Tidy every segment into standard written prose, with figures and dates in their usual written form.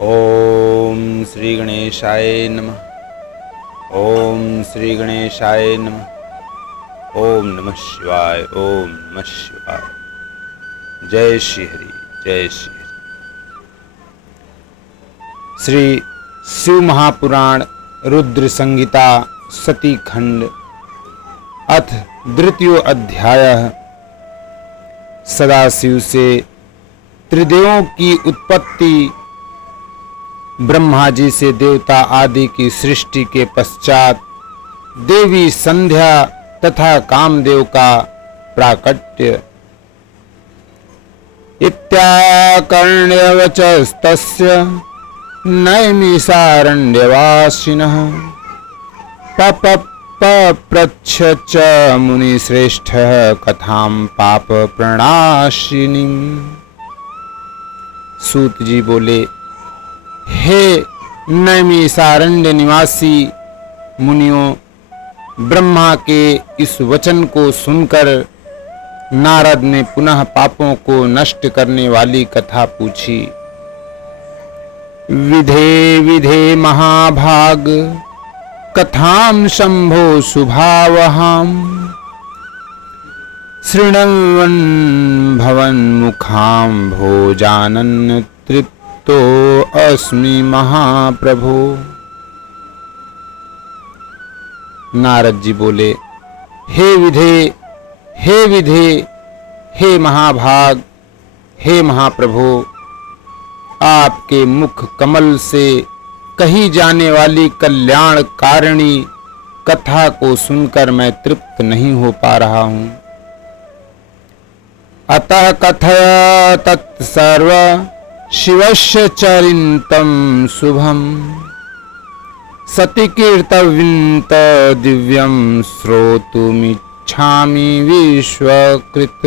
ओम श्री गणेशाय नमः। ओम श्री गणेशाय नमः। ओम नमः शिवाय। ओम नमः शिवाय। जय श्री हरि। जय श्री हरि। श्री शिव महापुराण रुद्र संहिता सती खंड अथ द्वितीयो अध्याय। सदाशिव से त्रिदेवों की उत्पत्ति। ब्रह्मा जी से देवता आदि की सृष्टि के पश्चात देवी संध्या तथा कामदेव का प्राकट्य। इत्याकर्ण्यवचस्तस्य नैमिषारण्यवासिनः पपप्रच्छ च मुनिश्रेष्ठः कथां पाप प्रणाशिनीं। सूत जी बोले, हे नैमिषारण्य निवासी मुनियों, ब्रह्मा के इस वचन को सुनकर नारद ने पुनः पापों को नष्ट करने वाली कथा पूछी। विधे विधे महाभाग कथां शंभो शुभावहाम् शृण्वन् भवन् मुखां भोजानन् तृप्तो अस्मि महाप्रभो। नारद जी बोले, हे विधे, हे विधे, हे महाभाग, हे महाप्रभो, आपके मुख कमल से कही जाने वाली कल्याणकारिणी कथा को सुनकर मैं तृप्त नहीं हो पा रहा हूं। अतः कथय तत्सर्व शिवस्य चरितं शुभम् सति कीर्तव्यं दिव्यं श्रोतुमिच्छामि विश्वकृत।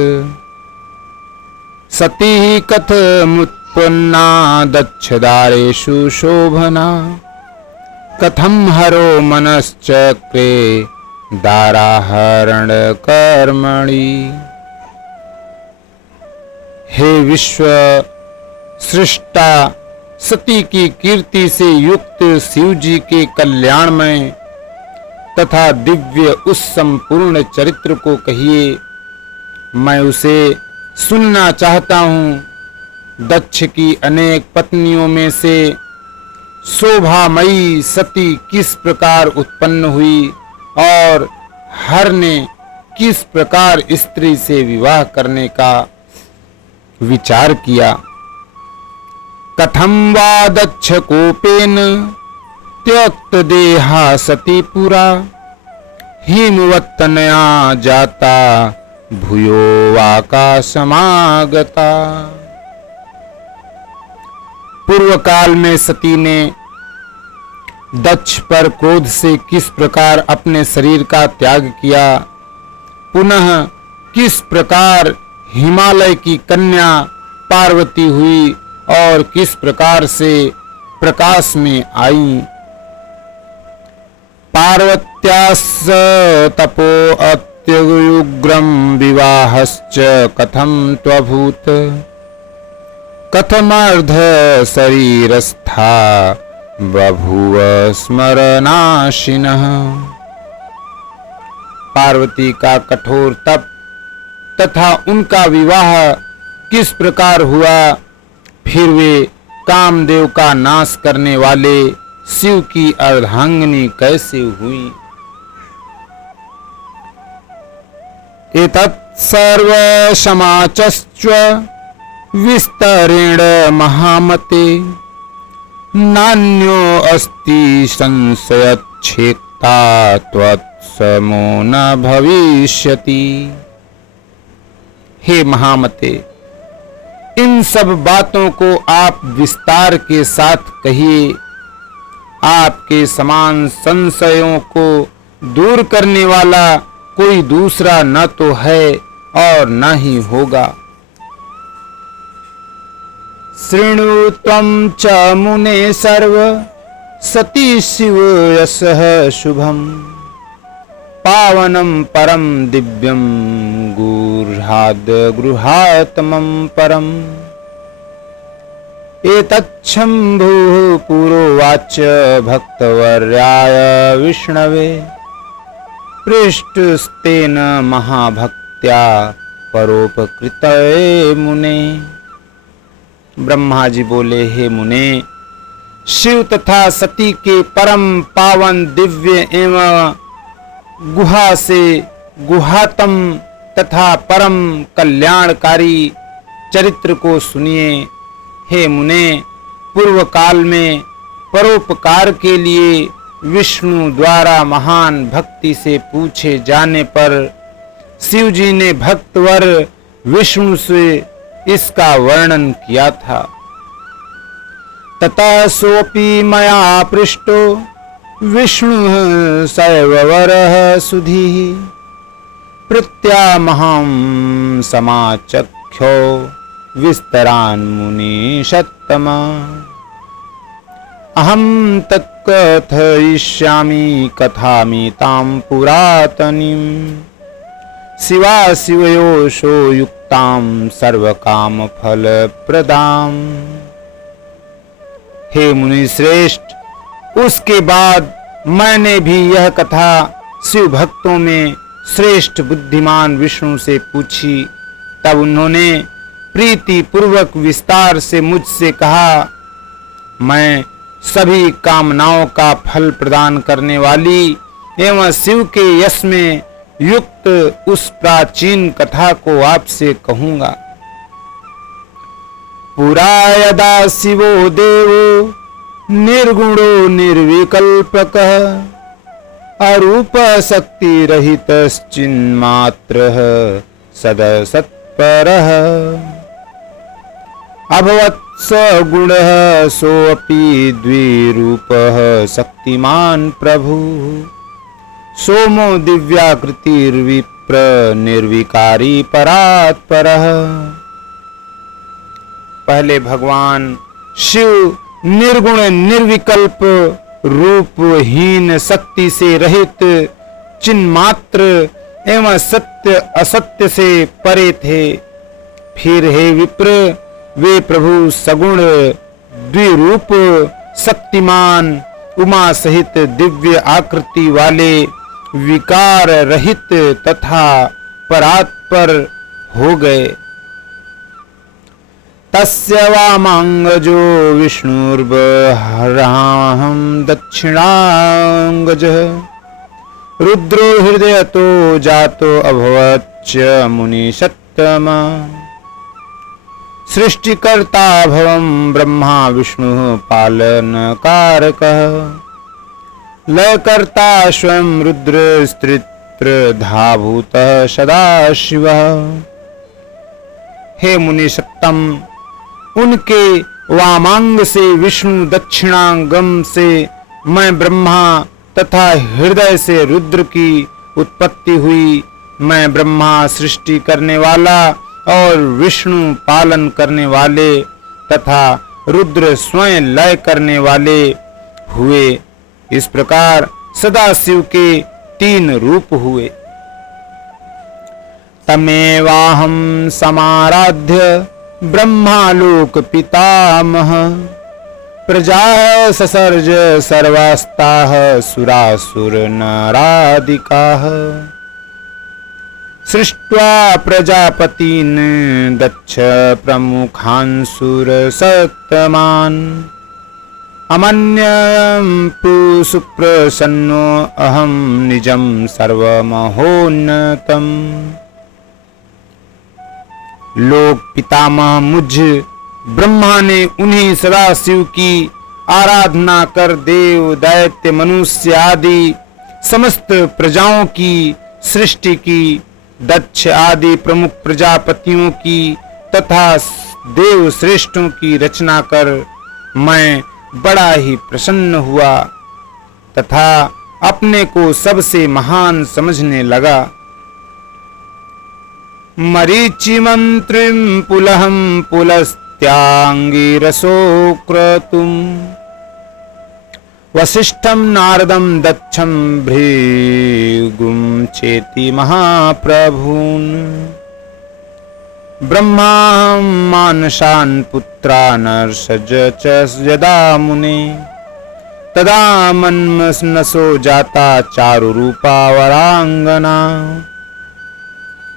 सती कथमुत्पन्ना दक्षदारेषु शोभना कथं हरो मनश्चक्रे दाराहरणकर्मणि। हे विश्व सृष्टा, सती की कीर्ति से युक्त शिव जी के कल्याणमय तथा दिव्य उस संपूर्ण चरित्र को कहिए, मैं उसे सुनना चाहता हूँ। दक्ष की अनेक पत्नियों में से शोभामयी सती किस प्रकार उत्पन्न हुई और हर ने किस प्रकार स्त्री से विवाह करने का विचार किया। कथं वा दक्ष कोपेन त्यक्त देहा सती पुरा हिमवत्तनया जाता भूयो वाकाशमागता। पूर्व काल में सती ने दक्ष पर क्रोध से किस प्रकार अपने शरीर का त्याग किया, पुनः किस प्रकार हिमालय की कन्या पार्वती हुई और किस प्रकार से प्रकाश में आई। पार्वत्यास तपो अत्युग्रम विवाहश्च कथं त्वभूत कथमर्ध शरीरस्था बभूव स्मरनाशिनः। पार्वती का कठोर तप तथा उनका विवाह किस प्रकार हुआ, फिर वे कामदेव का नाश करने वाले शिव की अर्धांगिनी कैसे हुई। एतत् सर्व समाचश्च विस्तरेण महामते नान्यो अस्ति संशयच्छेत्ता त्वत्समो न भविष्यति। हे महामते, इन सब बातों को आप विस्तार के साथ कहिए। आपके समान संशयों को दूर करने वाला कोई दूसरा न तो है और न ही होगा। शृणु त्वं च मुने सर्व सती शिव यशः शुभम् पावनं परम दिव्यं गूढ़ाद गृहात्मं परम। एतच्छम्भुः पुरोवाच भक्तवर्याय विष्णवे पृष्टस्तेन महाभक्त्या परोपकृतये मुने। ब्रह्मा जी बोले, हे मुने, शिव तथा सती के परम पावन दिव्य एवं गुहा से गुहातम तथा परम कल्याणकारी चरित्र को सुनिए। हे मुने, पूर्व काल में परोपकार के लिए विष्णु द्वारा महान भक्ति से पूछे जाने पर शिव जी ने भक्तवर विष्णु से इसका वर्णन किया था। ततः सोपि मया पृष्टो विष्णु सैववरः सुधीः प्रत्यामहं समाचख्यो विस्तरान् मुनिषत्तमा। अहं तत्कथयिष्यामि कथामितां पुरातनीं शिवाशिवयोषो युक्तां सर्वकामफलप्रदाम्। हे मुनि श्रेष्ठ, उसके बाद मैंने भी यह कथा शिव भक्तों में श्रेष्ठ बुद्धिमान विष्णु से पूछी। तब उन्होंने प्रीति पूर्वक विस्तार से मुझसे कहा, मैं सभी कामनाओं का फल प्रदान करने वाली एवं शिव के यश में युक्त उस प्राचीन कथा को आपसे कहूंगा। पुरा यदा शिवो देवो निर्गुणो निर्विकल्पकः अरूप शक्ति रहितश्चिन्मात्रः सदसत्परः अभवत् स गुणः सोऽपि द्विरूपः शक्तिमान् प्रभु सोमो दिव्याकृतिर्विप्र निर्विकारी परात्परः। पहले भगवान शिव निर्गुण निर्विकल्प रूपहीन शक्ति से रहित चिन्मात्र एवं सत्य असत्य से परे थे। फिर हे विप्र, वे प्रभु सगुण द्विरूप शक्तिमान उमा सहित दिव्य आकृति वाले विकार रहित तथा परात्पर हो गए। तस्य वामांगजो विष्णुर्बर्हाहं दक्षिणांगजः रुद्रो हृदयतो जातो अभवच्च मुनिषत्तमा। सृष्टिकर्ता भवं ब्रह्मा विष्णुः पालनकारकः लयकर्ता स्वयं रुद्रस्त्रित्रधाभूतः सदाशिवः। हे मुनिषत्तम, उनके वामांग से विष्णु, दक्षिणांगम से मैं ब्रह्मा तथा हृदय से रुद्र की उत्पत्ति हुई। मैं ब्रह्मा सृष्टि करने वाला और विष्णु पालन करने वाले तथा रुद्र स्वयं लय करने वाले हुए। इस प्रकार सदाशिव के 3 रूप हुए। तमेवाहं समाराध्य ब्रह्मालोक पितामह प्रजा ससर्ज सर्वास्ताः सुरासुर नरादिकाः सृष्ट्वा प्रजापतीन् दक्ष प्रमुखान्सुर सत्तमान् अमन्यं सुप्रसन्नो अहं निजं सर्वमहोन्नतम्। लोक पितामह मुझ ब्रह्मा ने उन्हीं सदाशिव की आराधना कर देव दैत्य मनुष्य आदि समस्त प्रजाओं की सृष्टि की, दक्ष आदि प्रमुख प्रजापतियों की तथा देव श्रेष्ठों की रचना कर मैं बड़ा ही प्रसन्न हुआ तथा अपने को सबसे महान समझने लगा। मरीचि मंत्रिं पुलहं पुलस्त्यांगिरसो क्रतुम् वसिष्ठं नारदं दक्षं भृगुं चेति महाप्रभून्। ब्रह्माहं मानसान् पुत्रानर्षज च यदा मुने तदा मन्मनसो जाता चारुरूपा वरांगना।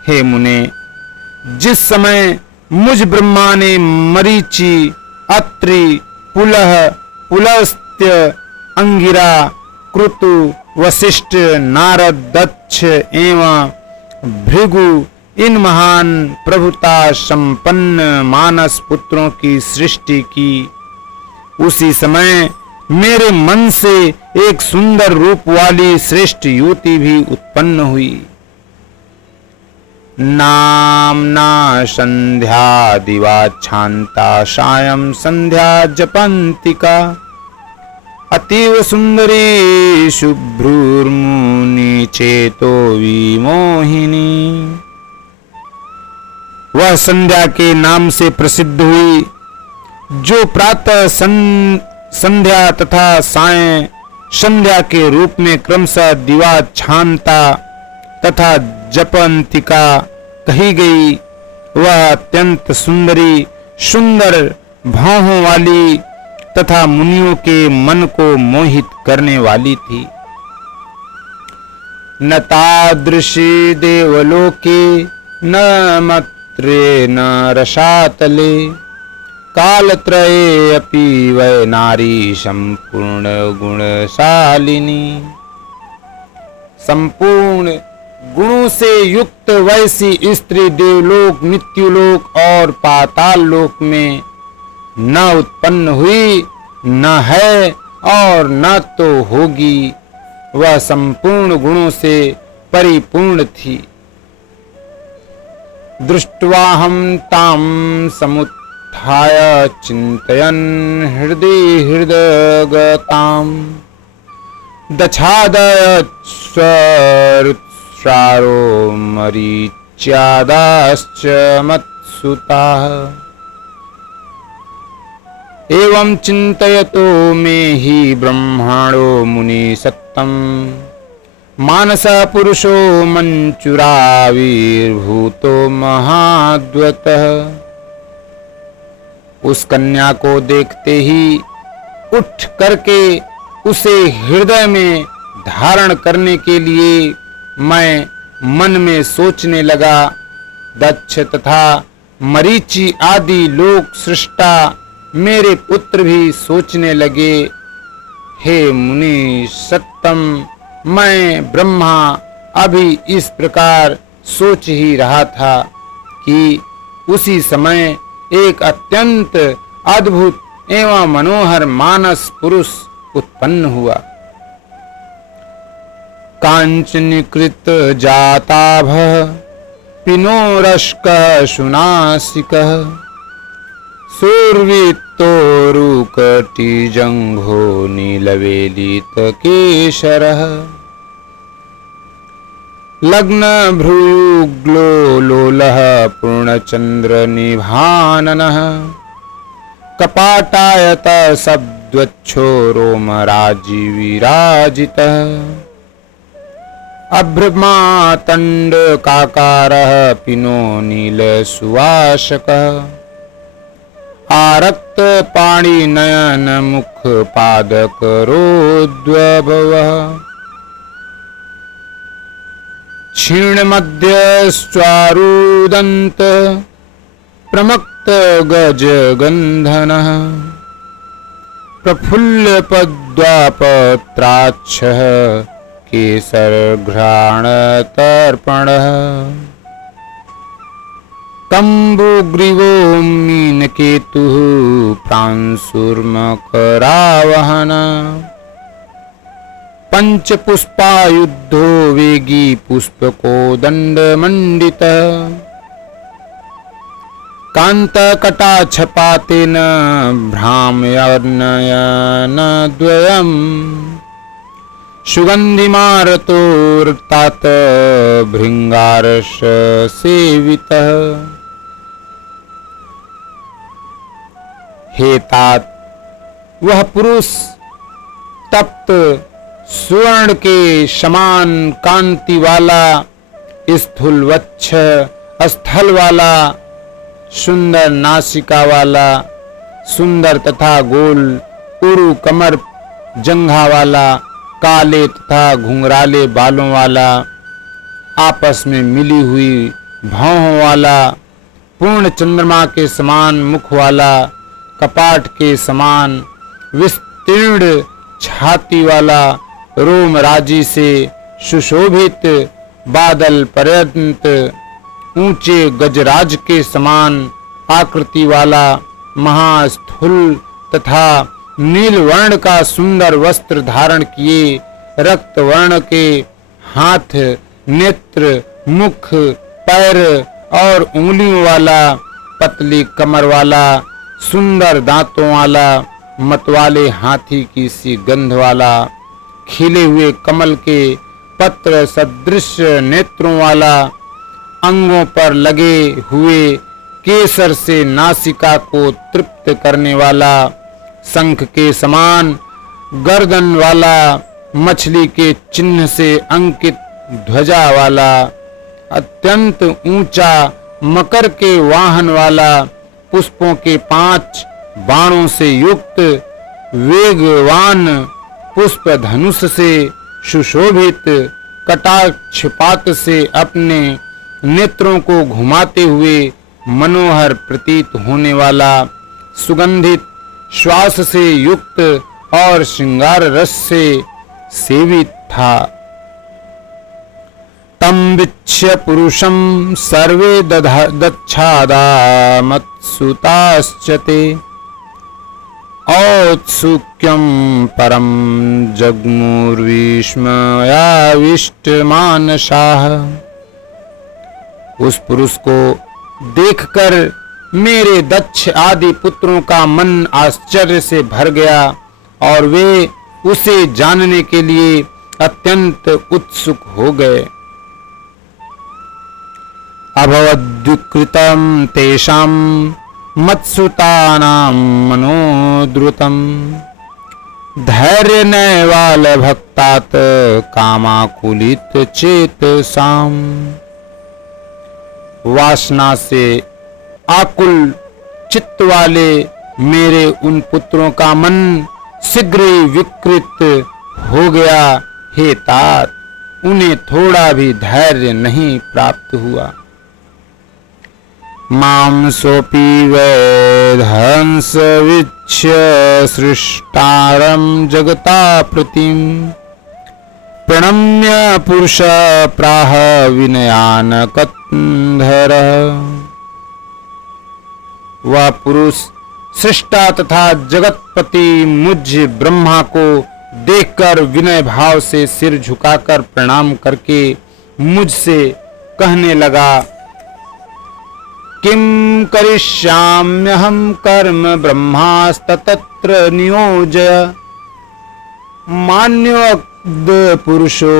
हे मुने, जिस समय मुझ ब्रह्मा ने मरीचि, अत्रि, पुलह, पुलस्त्य, अंगिरा, कृतु, वशिष्ठ, नारद, दक्ष एवं भृगु इन महान प्रभुता संपन्न मानस पुत्रों की सृष्टि की, उसी समय मेरे मन से एक सुंदर रूप वाली श्रेष्ठ युवती भी उत्पन्न हुई। नामना संध्या दिवाच्छान्ता सायं संध्या जपन्तिका अतीव सुंदरी शुभ्रूर्मुनि चेतो विमोहिनी। वह संध्या के नाम से प्रसिद्ध हुई, जो प्रातः संध्या तथा सायं संध्या के रूप में क्रमशः दिवाच्छान्ता तथा जपंतिका कही गई। वह अत्यंत सुंदरी, सुंदर भौहों वाली तथा मुनियों के मन को मोहित करने वाली थी। न तादृशी देवलोके न मत्रे न रसातले कालत्रये अपि वै नारी संपूर्ण गुणशालिनी। संपूर्ण गुणों से युक्त वैसी स्त्री देवलोक, मृत्युलोक और पाताल लोक में न उत्पन्न हुई, न है और न तो होगी। वह संपूर्ण गुणों से परिपूर्ण थी। दृष्ट्वाहं तां समुत्थाय चिन्तयन् हृदय गतां दच्छादय स्वरुत्सारो मरीच्यादाश्च मत्सुताः। एवं चिन्तयतो मे हि ब्रह्मणो मुनि सत्तम मानस पुरुषो मंचुराविर्भूतो महाद्वतः। उस कन्या को देखते ही उठ करके उसे हृदय में धारण करने के लिए मैं मन में सोचने लगा। दक्ष तथा मरीचि आदि लोक सृष्टा मेरे पुत्र भी सोचने लगे। हे मुनि सत्तम, मैं ब्रह्मा अभी इस प्रकार सोच ही रहा था कि उसी समय एक अत्यंत अद्भुत एवं मनोहर मानस पुरुष उत्पन्न हुआ। कांचनीकृत जाताभ पिनोरश्क सुनासिकः सूर्वित्तोरुकटिजङ्घो नीलवेलितकेशरः लग्नभ्रूयुग्लो लोलः पूर्णचन्द्रनिभाननः कपाटायत सब्द्वच्छो रोमराजिविराजितः अभ्रमातण्डकाकारः पिनो नीलसुवासकः आरक्त पाणी नयन मुख पादक रोद्वभवः क्षीण मध्य स्वारुदंत प्रमक्त गज गंधनः प्रफुल्ल पद्मापत्राक्षः केसर घ्राण तर्पणः कम्बुग्रीवो मीनकेतुः प्रांशुर्मकरावहन पंचपुष्पायुद्धो वेगी पुष्पकोदण्डमण्डितः कान्तकटाक्षपातेन भ्राम्यनयनद्वयम् सुगन्धिमारतोर्तात भृङ्गारस सेवितः। हे तात, वह पुरुष तप्त स्वर्ण के समान कांति वाला, स्थूलवक्ष स्थल वाला, सुंदर नासिका वाला, सुंदर तथा गोल उरु कमर जंघा वाला, काले तथा घुंघराले बालों वाला, आपस में मिली हुई भौहों वाला, पूर्ण चंद्रमा के समान मुख वाला, कपाट के समान विस्तीर्ण छाती वाला, रोम राजी से सुशोभित, बादल पर्यंत ऊंचे गजराज के समान आकृति वाला, महास्थूल तथा नील वर्ण का सुंदर वस्त्र धारण किए, रक्त वर्ण के हाथ, नेत्र, मुख, पैर और उंगलियों वाला, पतली कमर वाला, सुंदर दांतों वाला, मतवाले हाथी की सी गंध वाला, खिले हुए कमल के पत्र सदृश नेत्रों वाला, अंगों पर लगे हुए केसर से नासिका को तृप्त करने वाला, शंख के समान गर्दन वाला, मछली के चिन्ह से अंकित ध्वजा वाला, अत्यंत ऊंचा मकर के वाहन वाला, पुष्पों के 5 बाणों से युक्त, वेगवान पुष्प धनुष से सुशोभित, कटाक्षपात से अपने नेत्रों को घुमाते हुए मनोहर प्रतीत होने वाला, सुगंधित श्वास से युक्त और श्रृंगार रस से सेवित था। तम विच्छ पुरुषं सर्वे दच्छादा मत्सुताश्च ते, औत्सुक्यं परम जग्मुर्विस्मयाविष्टमानसाः। उस पुरुष को देखकर मेरे दक्ष आदि पुत्रों का मन आश्चर्य से भर गया और वे उसे जानने के लिए अत्यंत उत्सुक हो गए। अभवद्विकृतं तेषां मत्सुतानां मनोद्रुतं, धैर्यनैवाल भक्तात् कामाकुलित चेतसाम्। वासना से आकुल चित्त वाले मेरे उन पुत्रों का मन शीघ्र ही विकृत हो गया। हे तात, उन्हें थोड़ा भी धैर्य नहीं प्राप्त हुआ। मां सोपि वैधंस विच्छ सृष्टारं जगता प्रतिम, प्रणम्य पुरुष प्राह विनयान कन्धर। वह पुरुष सृष्टा तथा जगतपति मुझ ब्रह्मा को देखकर विनय भाव से सिर झुकाकर प्रणाम करके मुझसे कहने लगा, किम करिष्याम्यहं कर्म ब्रह्मास्तत्र नियोजय, मान्योऽद् पुरुषो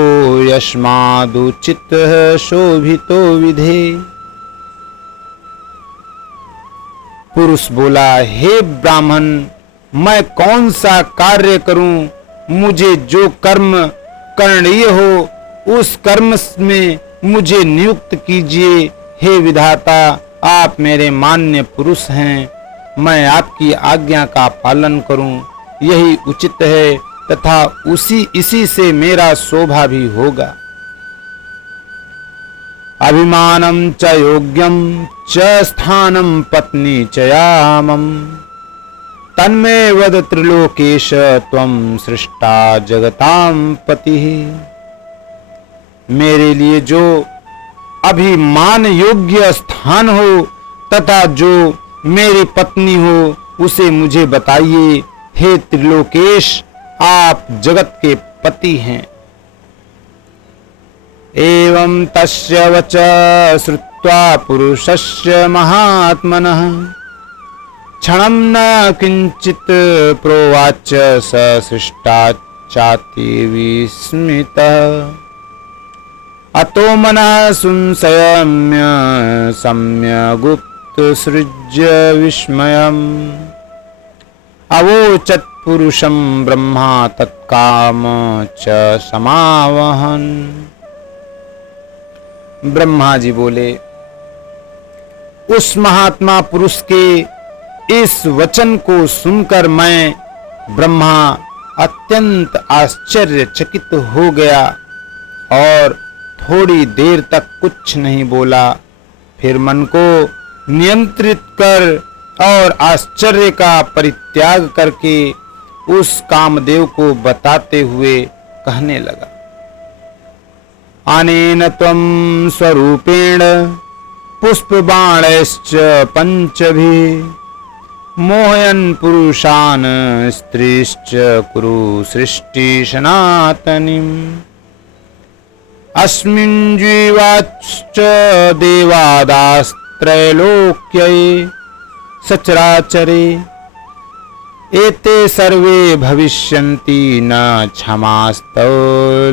यस्मादुचितः शोभितो विधे। पुरुष बोला, हे ब्राह्मण, मैं कौन सा कार्य करूं? मुझे जो कर्म करणीय हो उस कर्म में मुझे नियुक्त कीजिए। हे विधाता, आप मेरे मान्य पुरुष हैं, मैं आपकी आज्ञा का पालन करूं, यही उचित है तथा इसी से मेरा शोभा भी होगा। अभिमानं च योग्यं च स्थानं पत्नी च यामं, तन्मे वद त्रिलोकेश त्वं सृष्टा जगतां पतिः। मेरे लिए जो अभिमान योग्य स्थान हो तथा जो मेरी पत्नी हो उसे मुझे बताइए। हे त्रिलोकेश, आप जगत के पति हैं। एवं तस्य वच श्रुत्वा पुरुषस्य महात्मनः, क्षणं न किंचित प्रोवाच स सृष्टाचाति विस्मितः। अतो मनः संशयम्य सम्यगुप्त सृज्य विस्मयम्, अवोचत् पुरुषं ब्रह्मा तत्काम च समावहन्। ब्रह्मा जी बोले, उस महात्मा पुरुष के इस वचन को सुनकर मैं ब्रह्मा अत्यंत आश्चर्यचकित हो गया और थोड़ी देर तक कुछ नहीं बोला। फिर मन को नियंत्रित कर और आश्चर्य का परित्याग करके उस कामदेव को बताते हुए कहने लगा, अनेन त्वं स्वरूपेण पुष्पबाणैश्च पंचभिः मोहयन् पुरुषान् स्त्रीश्च कुरु सृष्टि सनातनीम् अस्मिन् जीवाश्च देवादास्त्रैलोक्ये सचराचरे एते सर्वे भविष्यन्ति न क्षमास्तव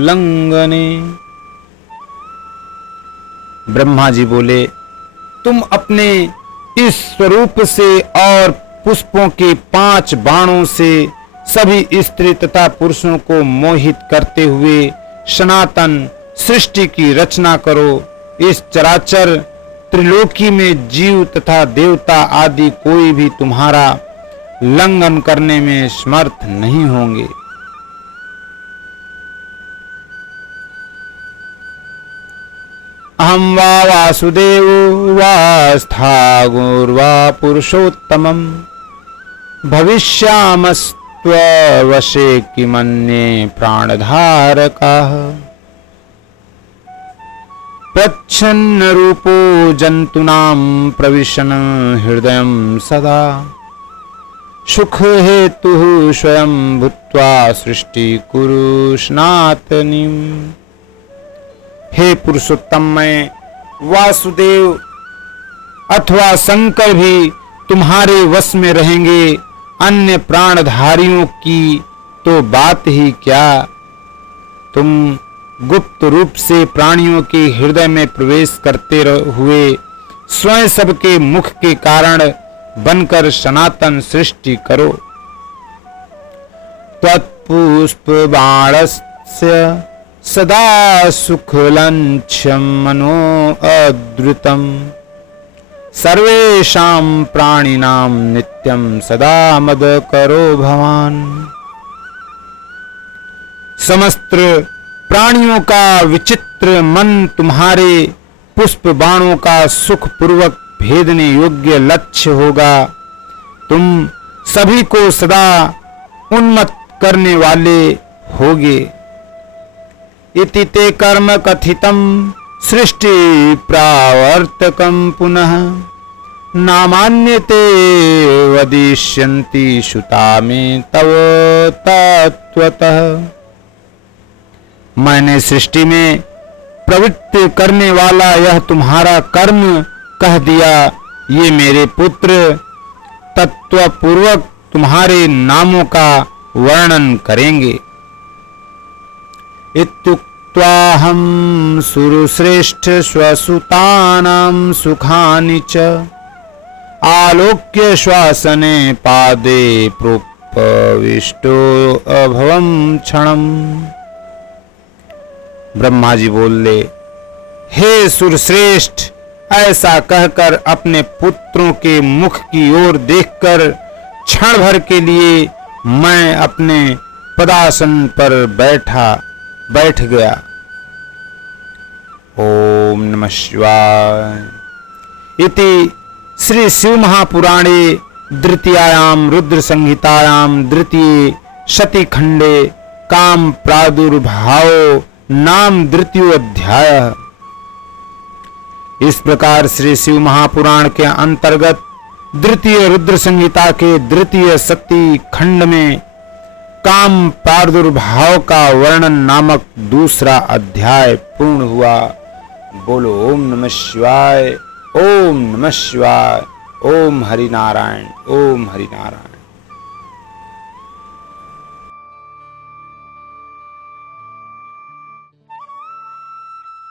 लंघने। ब्रह्मा जी बोले, तुम अपने इस स्वरूप से और पुष्पों के 5 बाणों से सभी स्त्री तथा पुरुषों को मोहित करते हुए सनातन सृष्टि की रचना करो। इस चराचर त्रिलोकी में जीव तथा देवता आदि कोई भी तुम्हारा लंघन करने में समर्थ नहीं होंगे। अहं वा वासुदेवो वा स्थागुर्वा पुरुषोत्तमम् भविष्यामस्त्ववशे किमन्ये प्राणधारकाः प्रच्छन्न रूपो जन्तूनां प्रविशन् हृदयं सदा सुख हेतुः स्वयं भूत्वा सृष्टि कुरु सनातनीम्। हे पुरुषोत्तम, मैं वासुदेव अथवा शंकर भी तुम्हारे वश में रहेंगे। अन्य प्राणधारियों की तो बात ही क्या, तुम गुप्त रूप से प्राणियों के हृदय में प्रवेश करते हुए स्वयं सबके मुख के कारण बनकर सनातन सृष्टि करो। त्वत्पुष्प बाणस्य सदा सुखलक्ष्यं मनो अद्रुतम् सर्वेषां प्राणिनां नित्यं सदा मद करो भवान। समस्त प्राणियों का विचित्र मन तुम्हारे पुष्प बाणों का सुख पूर्वक भेदने योग्य लक्ष्य होगा। तुम सभी को सदा उन्मत्त करने वाले होगे। इति ते कर्म कथितं सृष्टि प्रावर्तकं पुनः नामान्यते वदिष्यन्ति श्रुता मे तव तत्त्वतः। मैंने सृष्टि में प्रवृत्त करने वाला यह तुम्हारा कर्म कह दिया। ये मेरे पुत्र तत्व पूर्वक तुम्हारे नामों का वर्णन करेंगे। इत्युक्त्वाहं सुरश्रेष्ठ स्वसुतानां सुखानि च आलोक्य श्वासने पादे प्रोपविष्टो अभवं क्षणम्। ब्रह्मा जी बोले, हे सुरश्रेष्ठ, ऐसा कहकर अपने पुत्रों के मुख की ओर देखकर क्षण भर के लिए मैं अपने पदासन पर बैठ गया। ओम नमः शिवाय। इति श्री शिव महापुराणे द्वितीयायां रुद्र संहितायां द्वितीय शती खंडे काम प्रादुर्भाव नाम द्वितीय अध्याय। इस प्रकार श्री शिव महापुराण के अंतर्गत द्वितीय रुद्र संहिता के द्वितीय शती खंड में काम प्रादुर्भाव का वर्णन नामक दूसरा अध्याय पूर्ण हुआ। बोलो ओम नमः शिवाय, ओम नमः शिवाय, ओम हरि नारायण, ओम हरि नारायण।